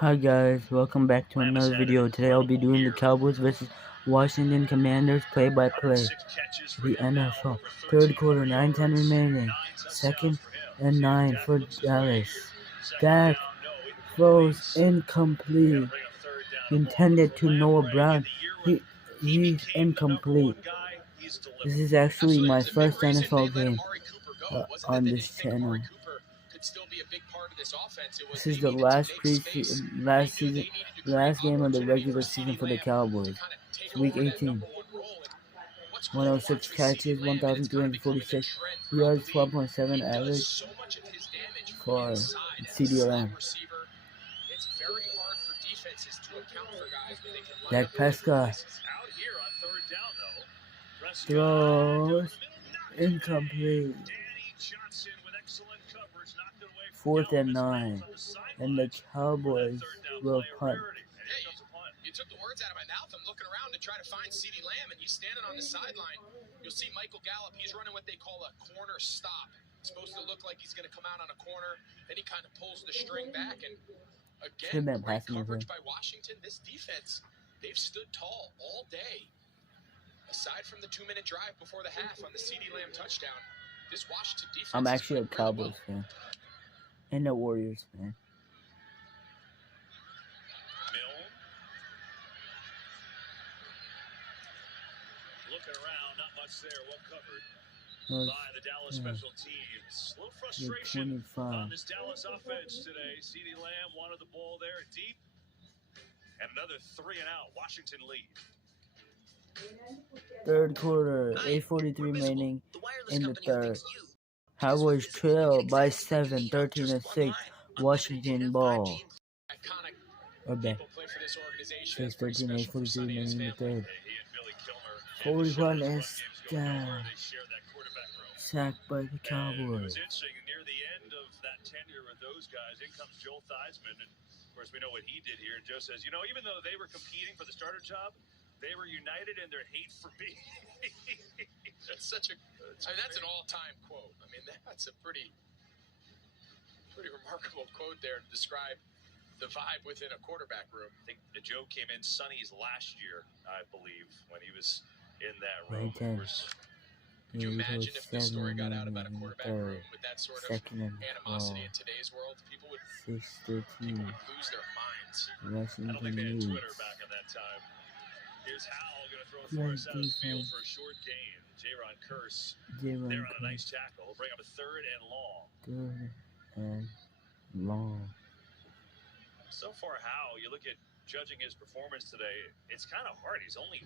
Hi guys, welcome back to another video. Today I'll be doing the Cowboys versus Washington Commanders play-by-play. The NFL. Third quarter, 9:10 remaining. Second and 9 for Dallas. Dak throws incomplete. Intended to Noah Brown. He's incomplete. This is actually my first NFL game on this channel. This is the last game of the regular season for the Cowboys. It's week 18. 106 catches, 1,346 yards, 12.7 average for CD Lamb. Dak Prescott throws incomplete. 4th and 9, and the Cowboys will punt. You took the words out of my mouth. I'm looking around to try to find CeeDee Lamb, and he's standing on the sideline. You'll see Michael Gallup. He's running what they call a corner stop. It's supposed to look like he's going to come out on a corner. Then he kind of pulls the string back, and again, great coverage by Washington. This defense, they've stood tall all day. Aside from the 2-minute drive before the half on the CeeDee Lamb touchdown, this Washington defense. I'm actually a Cowboys fan and a Warriors fan. Looking around, not much there, well covered by the Dallas special teams. A little frustration on this Dallas offense today. CeeDee Lamb wanted the ball there deep. And another 3 and out. Washington lead. Third quarter, 8:43 remaining in the third. Cowboys trail by 7, 13-6. Washington ball. Or back. 6-13, 8:43 remaining in the third. 41 is down. Sacked by the Cowboys. It was interesting, near the end of that tenure with those guys, in comes Joel Theismann, and of course we know what he did here. Joe says, you know, even though they were competing for the starter job, they were united in their hate for me. That's such a, I mean, that's an all-time quote. I mean, that's a pretty remarkable quote there to describe the vibe within a quarterback room. I think the Joe came in Sonny's last year, I believe, when he was in that room. Could you imagine if this story got out about a quarterback room with that sort of animosity in today's world? People would lose their minds. I don't think they had Twitter back in that time. Here's Howell going to throw it force out of the field for a short gain. Jaron Curse there on a nice tackle. Bring up a 3rd and long. So far, Howell, you look at judging his performance today, it's kind of hard. He's only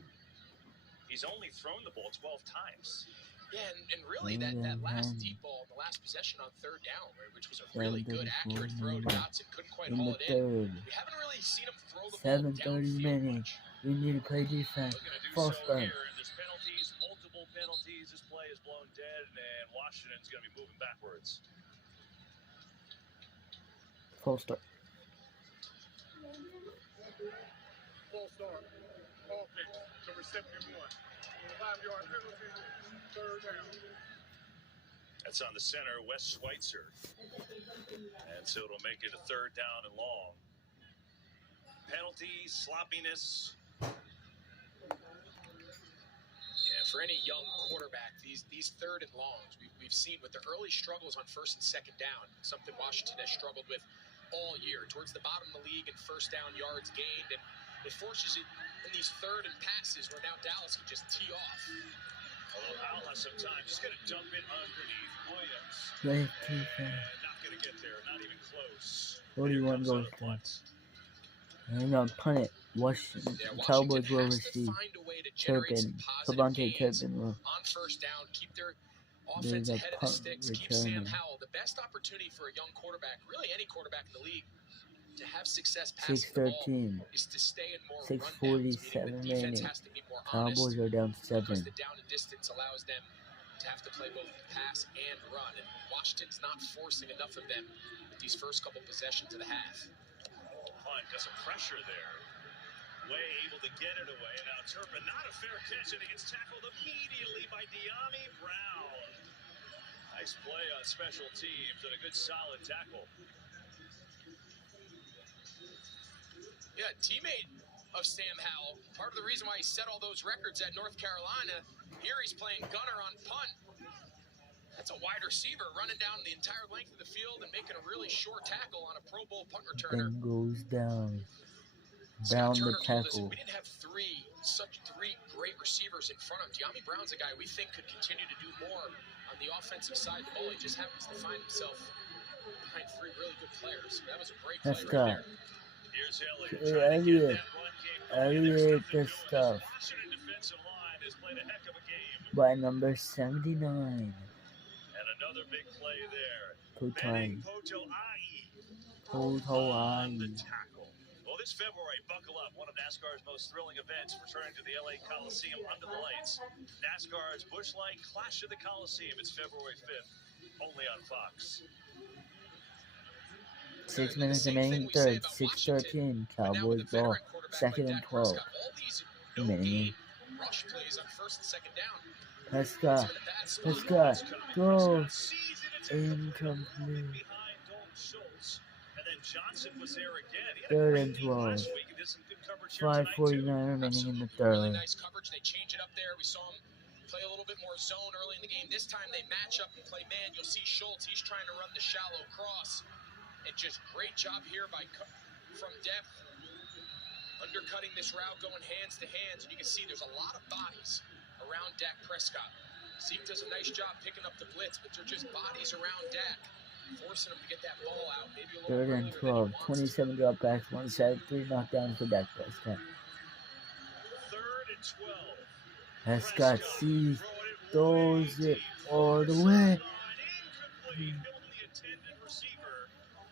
thrown the ball 12 times. Yeah, and really that last deep ball, the last possession on 3rd down, which was a really good, accurate throw to Dotson, couldn't quite haul it in. We haven't really seen him throw the ball 7:30 minutes. We need to play defense. False start. There's penalties, multiple penalties. This play is blown dead, and Washington's going to be moving backwards. False start. False start. Offense, number 71. 5-yard penalty, 3rd down. That's on the center, Wes Schweitzer. And so it'll make it a 3rd down and long. Penalty, sloppiness. Yeah, for any young quarterback, these 3rd and longs, we've seen with the early struggles on 1st and 2nd down, something Washington has struggled with all year. Towards the bottom of the league in 1st down yards gained, and it forces it in these 3rd and passes where now Dallas can just tee off. Although Howell has some time, just going to dump it underneath Williams. And not going to get there, not even close. 41 goes down. And on punt it. Washington Cowboys will receive. Turpin. Cavante Turpin will. On 1st down, keep their offense ahead of the sticks. Keep Sam Howell. The best opportunity for a young quarterback, really any quarterback in the league, to have success passing the ball is to stay in more 6:47 remaining. Cowboys are down 7. Because the down and distance allows them to have to play both pass and run, and Washington's not forcing enough of them with these first couple possessions of the half. Hunt got some pressure there. Way able to get it away. Now Turpin, not a fair catch, and he gets tackled immediately by De'Ami Brown. Nice play on special teams and a good solid tackle. Yeah, teammate of Sam Howell. Part of the reason why he set all those records at North Carolina. Here he's playing gunner on punt. That's a wide receiver running down the entire length of the field and making a really short tackle on a Pro Bowl punt returner. Then goes down. Scott Down the Turner told us if tackle. we didn't have three great receivers in front of him, De'Ami Brown's a guy we think could continue to do more on the offensive side of the ball. He just happens to find himself behind three really good players. That was a great play right there. Here's Elliott. Elliott, the stuff. By number 79. And another big play there. Hawaii. The tackle. Well, this February, buckle up. One of NASCAR's most thrilling events returning to the LA Coliseum under the lights. NASCAR's Busch Light Clash of the Coliseum. It's February 5th, only on Fox. 6 minutes remaining third. 6:13. Cowboys ball. 2nd and 12. Remaining. Rush plays on first and second down. Prescott. Prescott. Go. Incomplete. Third and 12. 5:49 remaining in the third. Really nice coverage. They change it up there. We saw him play a little bit more zone early in the game. This time they match up and play man. You'll see Schultz. He's trying to run the shallow cross. And just great job here from depth. Undercutting this route, going hands to hands. And you can see there's a lot of bodies around Dak Prescott. Zeke does a nice job picking up the blitz, but they're just bodies around Dak, forcing him to get that ball out. Maybe a little 3rd and 12. 27 dropbacks, 1 sack, 3 knockdowns for Dak Prescott. 3rd and 12. Prescott sees, throws it all the way.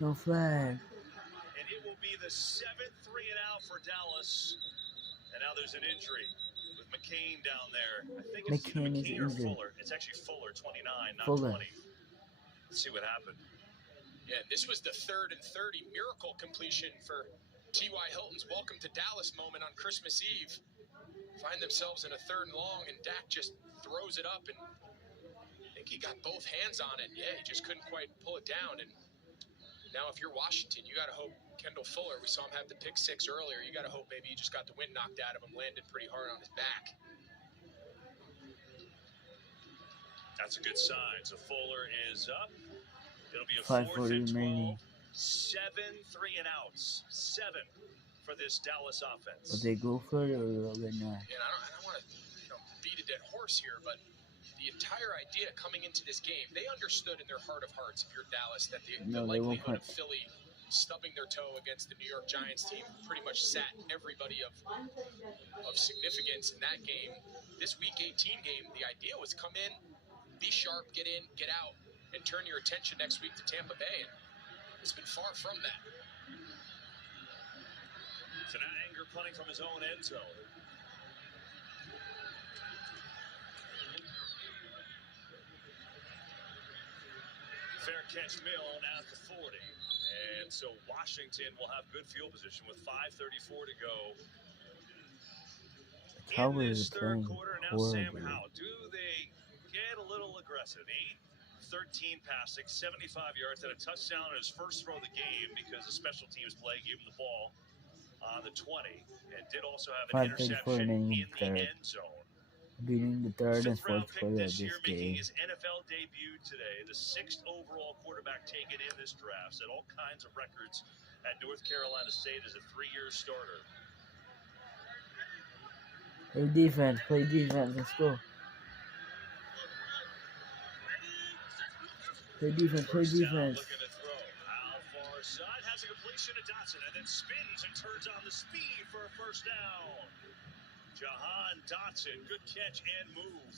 No flag. And it will be the 7th 3 and out for Dallas. And now there's an injury with McCain down there. I think it's McCain is or injured. Fuller. It's actually Fuller, 29, not Fuller. 20. Let's see what happened. Yeah, this was the 3rd and 30 miracle completion for T.Y. Hilton's welcome to Dallas moment on Christmas Eve. Find themselves in a 3rd and long, and Dak just throws it up, and I think he got both hands on it. Yeah, he just couldn't quite pull it down. And now if you're Washington, you got to hope Kendall Fuller, we saw him have the pick 6 earlier, you got to hope maybe he just got the wind knocked out of him, landed pretty hard on his back. That's a good sign. So Fuller is up. It'll be a 5:40 remaining. 7 3 and outs. 7 for this Dallas offense. Will they go for it or will they not? And I don't want to beat a dead horse here, but the entire idea coming into this game, they understood in their heart of hearts, if you're Dallas, that the likelihood of Philly stubbing their toe against the New York Giants team pretty much sat everybody of significance in that game. This Week 18 game, the idea was come in, be sharp, get in, get out, and turn your attention next week to Tampa Bay. And it's been far from that. So now Anger punting from his own end zone. Fair catch Milne at the 40. And so Washington will have good field position with 5:34 to go. Cowboys In this are 3rd playing quarter, now Sam horribly. Howell. Do they get a little aggressive? 8-13 passing, 75 yards, and a touchdown on his first throw of the game because the special teams play gave him the ball on the 20 and did also have an 5:34 interception remaining in in the third. end zone. Beating the 3rd and 4th Fifth-round pick quarter of this year, this making game. his NFL debut today. The 6th overall quarterback taken in this draft. Set all kinds of records at North Carolina State as a 3-year starter. Play defense, let's go. Play defense, First down, looking to throw. Out far side, has a completion to Dotson, and then spins and turns on the speed for a first down. Jahan Dotson, good catch and move.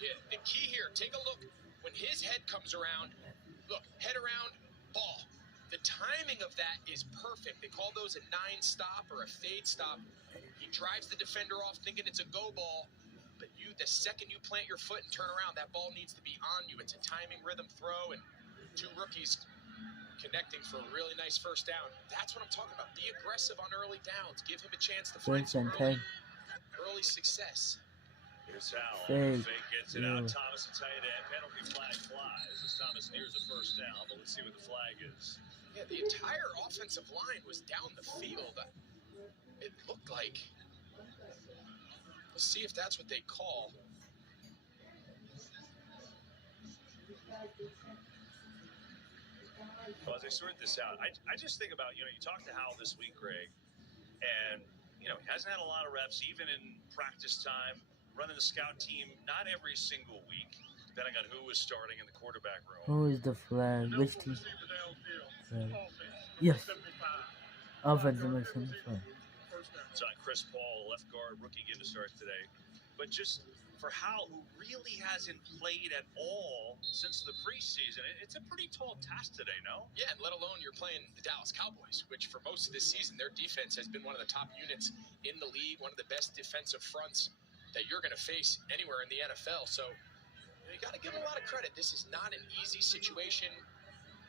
Yeah, the key here, take a look. When his head comes around, look, head around, ball. The timing of that is perfect. They call those a 9-stop or a fade stop. He drives the defender off thinking it's a go ball, but the second you plant your foot and turn around, that ball needs to be on you. It's a timing rhythm throw, and 2 rookies connecting for a really nice first down. That's what I'm talking about. Be aggressive on early downs. Give him a chance to find some early success. Here's Howell. Fake gets it out. Thomas, the tight end. Penalty flag flies as Thomas nears a first down, but let's see what the flag is. Yeah, the entire offensive line was down the field. It looked like. Let's see if that's what they call. Well, as I sort this out, I just think about, you talked to Hal this week, Greg, and, he hasn't had a lot of reps, even in practice time, running the scout team, not every single week, depending on who was starting in the quarterback room. Who is the flag? The Which number team? receiver downfield. Flag. Offense. Yes. 75. Offensive number 75. First down. It's on Chris Paul, left guard, rookie getting to start today. But just for Hal, who really hasn't played at all since the preseason, it's a pretty tall task today, no? Yeah, and let alone you're playing the Dallas Cowboys, which for most of this season, their defense has been one of the top units in the league, one of the best defensive fronts that you're going to face anywhere in the NFL. So you got to give him a lot of credit. This is not an easy situation.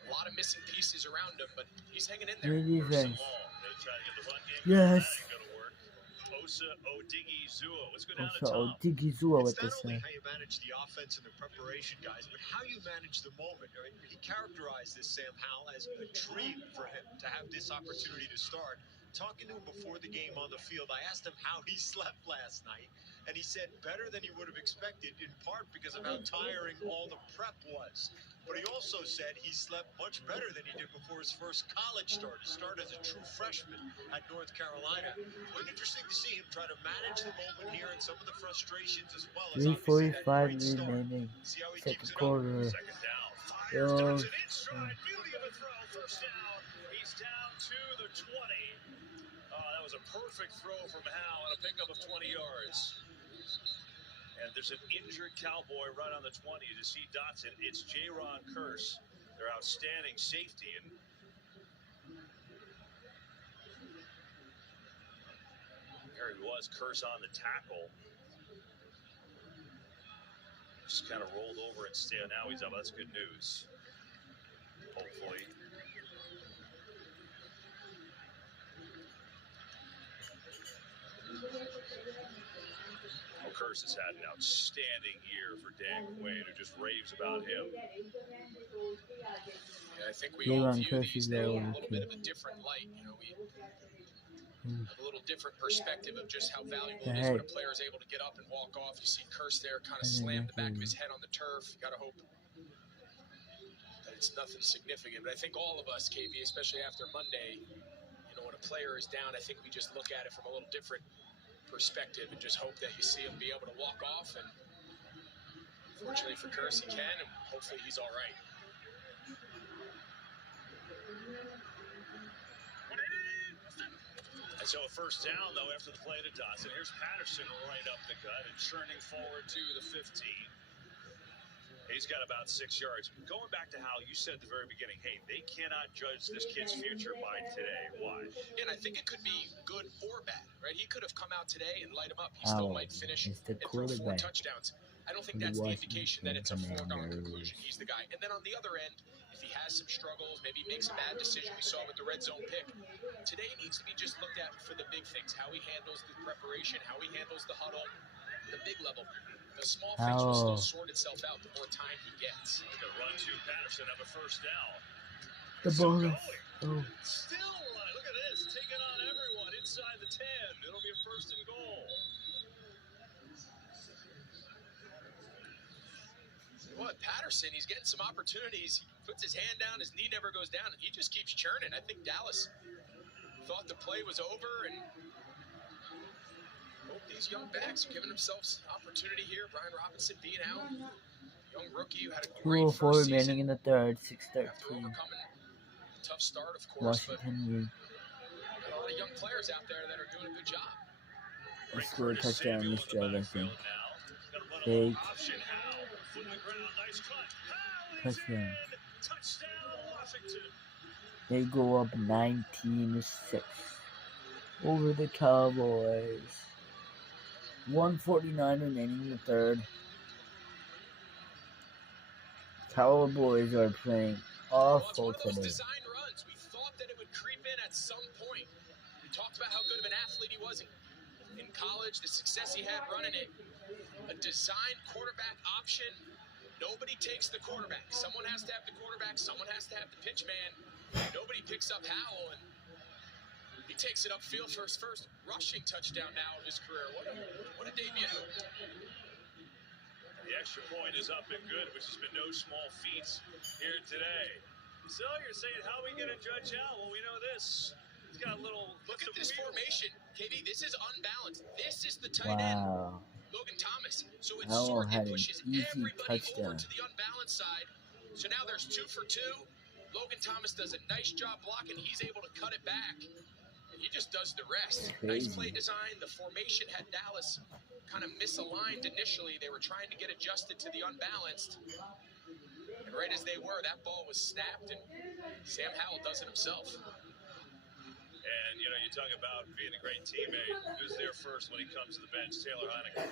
A lot of missing pieces around him, but he's hanging in there. Defense. They try to get the run game. Yes. That ain't gonna work. Osa Odigizua. Let's go down to Also, Tom. Odigizua with It's this. not only how you manage the offense and the preparation, guys, but how you manage the moment. I mean, he characterized this, Sam Howell, as a dream for him to have this opportunity to start. Talking to him before the game on the field, I asked him how he slept last night, and he said better than he would have expected, in part because of how tiring all the prep was. But he also said he slept much better than he did before his first college start. He started as a true freshman at North Carolina. Quite interesting to see him try to manage the moment here and some of the frustrations, as well as obviously that 3:45 great start. remaining. See how he keeps Second it up. quarter. Second down. Fires, Yo. dumps it in stride. Beauty of a throw. First down. He's down to the 20. That was a perfect throw from Hal and a pickup of 20 yards. And there's an injured Cowboy right on the 20 to see Dotson. It's J-Ron Curse, their outstanding safety. And there he was, Curse on the tackle. Just kind of rolled over and stayed. Now he's up. That's good news. Hopefully. Curse has had an outstanding year for Dan Quinn, who just raves about him. Yeah, I think we all view these now in a little bit of a different light. We have a little different perspective of just how valuable it is when a player is able to get up and walk off. You see Curse there kind of slam the back of his head on the turf. You got to hope that it's nothing significant. But I think all of us, KB, especially after Monday, when a player is down, I think we just look at it from a little different perspective and just hope that you see him be able to walk off. And fortunately for Curse, he can, and hopefully he's all right. And so a first down, though, after the play to Dotson. Here's Patterson right up the gut and churning forward to the 15. He's got about 6 yards. Going back to how you said at the very beginning, hey, they cannot judge this kid's future by today. Why? And I think it could be good or bad, right? He could have come out today and light him up. He still might finish and throw 4 touchdowns. I don't think that's the indication that it's a foregone conclusion. He's the guy. And then on the other end, if he has some struggles, maybe he makes a bad decision. We saw with the red zone pick. Today needs to be just looked at for the big things, how he handles the preparation, how he handles the huddle, the big level. The small things will still sort itself out the more time he gets. Look at run to Patterson of a first down. The ball is Still running. Look at this. Taking on everyone inside the 10. It'll be a first and goal. What, Patterson, he's getting some opportunities. He puts his hand down, his knee never goes down, and he just keeps churning. I think Dallas thought the play was over, and hope these young backs are giving themselves opportunity here. Brian Robinson being out, young rookie who had a great first remaining in the third, 6:13. Overcoming a tough start, of course, Washington but a lot of young players out there that are doing a good job. scored a touchdown this drive, I think. Big touchdown. They go up 19-6 over the Cowboys. 1:49 remaining in the third. Cowboys are playing awful today. Design runs. We thought that it would creep in at some point. We talked about how good of an athlete he was in college, the success he had running it. A designed quarterback option. Nobody takes the quarterback. Someone has to have the quarterback. Someone has to have the pitch man. Nobody picks up Howell, and he takes it upfield for his first rushing touchdown now in his career. What a debut. The extra point is up and good, which has been no small feat here today. So you're saying, how are we going to judge Howell? Well, we know this. He's got a little... Look at this formation. KB, this is unbalanced. This is the tight end, Wow. Logan Thomas. So it's Howell short. had It an pushes easy everybody over touchdown. to the unbalanced side. So now there's 2 for 2. Logan Thomas does a nice job blocking. He's able to cut it back. And he just does the rest. Nice play design. The formation had Dallas kind of misaligned initially. They were trying to get adjusted to the unbalanced. And right as they were, that ball was snapped, and Sam Howell does it himself. And, you know, you talk about being a great teammate. Who's there first when he comes to the bench? Taylor Heineken.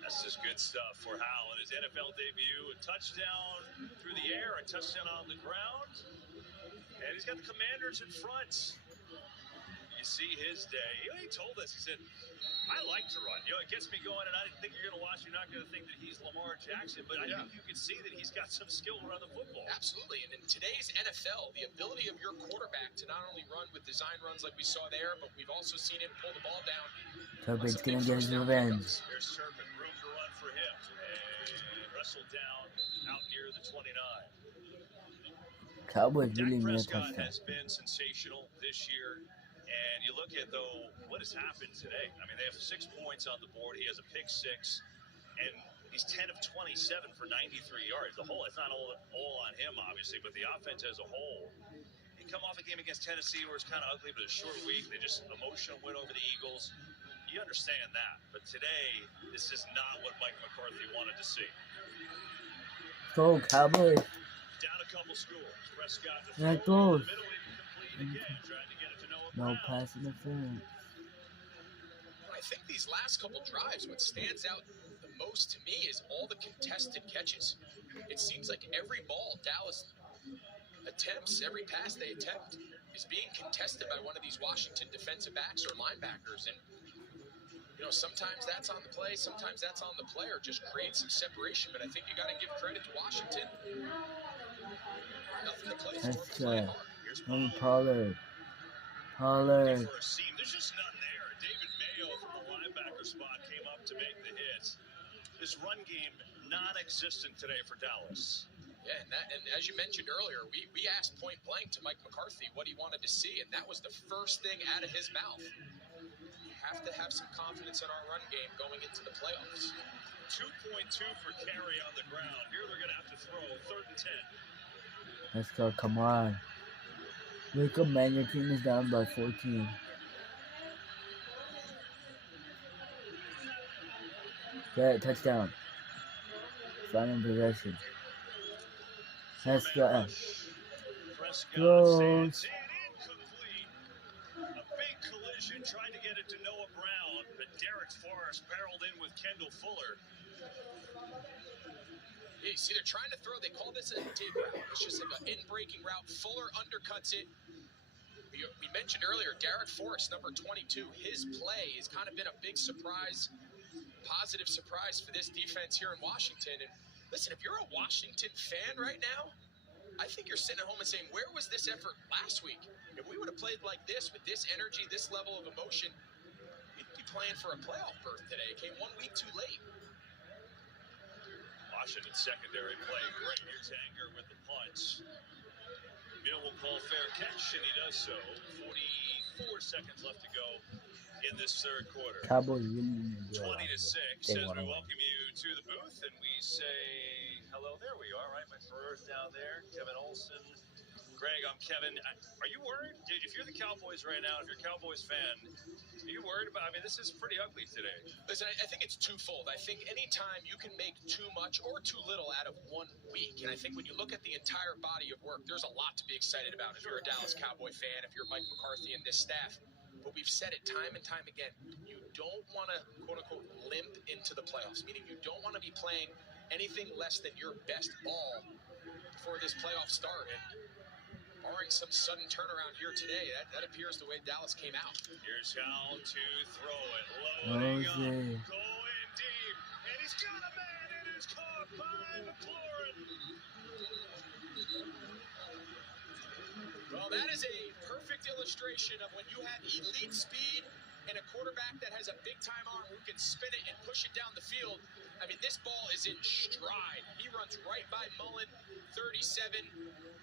That's just good stuff for Howell in his NFL debut. A touchdown through the air, a touchdown on the ground. And he's got the Commanders in front. You see his day. He told us, he said, I like to run. You know, it gets me going, and I think you're going to watch. You're not going to think that he's Lamar Jackson, but I think you can see that he's got some skill around the football. Absolutely, and in today's NFL, the ability of your quarterback to not only run with design runs like we saw there, but we've also seen him pull the ball down. Turpin's going to get his revenge. There's Turpin, room to run for him, and wrestled down out near the 29. Cowboys really Dak need a Prescott touchdown. has been sensational this year. And you look at, though, what has happened today. I mean, they have 6 points on the board. He has a pick 6, and he's 10 of 27 for 93 yards. The whole, it's not all on him, obviously, but the offense as a whole. He come off a game against Tennessee where it's kind of ugly, but a short week. They just emotional win over the Eagles. You understand that. But today, this is not what Mike McCarthy wanted to see. Go, Cowboys. Down a couple scores. Prescott to Yeah, throw goes. in the middle, incomplete again, trying to get it to Noah No Brown. pass interference. I think these last couple drives, what stands out the most to me is all the contested catches. It seems like every ball Dallas attempts, every pass they attempt, is being contested by one of these Washington defensive backs or linebackers. And, you know, sometimes that's on the play, sometimes that's on the player, just creates some separation. But I think you got to give credit to Washington. Nothing to play for. That's Play hard. Here's Pollard. For a seam. There's just none there. David Mayo from the linebacker spot came up to make the hit. This run game non-existent today for Dallas. Yeah, and as you mentioned earlier, we asked point blank to Mike McCarthy what he wanted to see, and that was the first thing out of his mouth. You have to have some confidence in our run game going into the playoffs. 2.2 for carry on the ground. Here they're going to have to throw 3rd and 10. Let's go, come on. Wake up, man, your team is down by 14. Get it, touchdown. Final possession. Let's go. Prescott Close. stands in, incomplete. A big collision, trying to get it to Noah Brown, but Derek Forrest barreled in with Kendall Fuller. Yeah, you see, they're trying to throw. They call this a dig route. It's just like an in-breaking route. Fuller undercuts it. We mentioned earlier, Derek Forrest, number 22, his play has kind of been a big surprise, positive surprise for this defense here in Washington. And listen, if you're a Washington fan right now, I think you're sitting at home and saying, where was this effort last week? If we would have played like this, with this energy, this level of emotion, we'd be playing for a playoff berth today. It came 1 week too late. Washington secondary play great. Here's Anger with the punch. Mill will call fair catch, and he does so. 44 seconds left to go in this 3rd quarter. Cowboys really need to 20 go. to 6 They as wanna we win. welcome you to the booth, and we say hello. There we are, right? My Ferrer's down there. Kevin Olson. Greg, I'm Kevin. Are you worried? If you're the Cowboys right now, if you're a Cowboys fan, are you worried about? I mean, this is pretty ugly today. Listen, I think it's twofold. I think anytime you can make too much or too little out of 1 week, and I think when you look at the entire body of work, there's a lot to be excited about if you're a Dallas Cowboy fan, if you're Mike McCarthy and this staff. But we've said it time and time again. You don't want to, quote-unquote, limp into the playoffs, meaning you don't want to be playing anything less than your best ball before this playoff start. And barring some sudden turnaround here today, that appears the way Dallas came out. Here's how to throw it. Loading up, going deep, and he's got a man. It is caught by McLaurin. Well, that is a perfect illustration of when you have elite speed and a quarterback that has a big-time arm who can spin it and push it down the field. I mean, this ball is in stride. He runs right by Mullen, 37.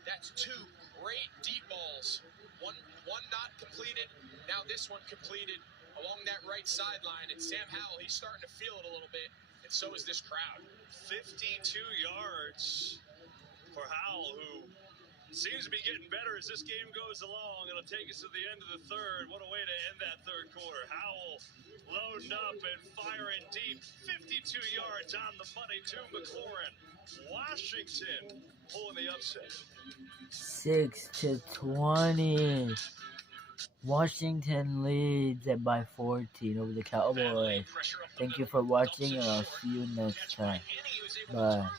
That's two great deep balls. One not completed. Now this one completed along that right sideline. And Sam Howell, he's starting to feel it a little bit, and so is this crowd. 52 yards for Howell, who seems to be getting better as this game goes along. It'll take us to the end of the third. What a way to end that third quarter. Howell loading up and firing deep. 52 yards on the money to McLaurin. Washington pulling the upset. 6-20. Washington leads it by 14 over the Cowboys. Thank you for watching, and I'll see you next time. Bye.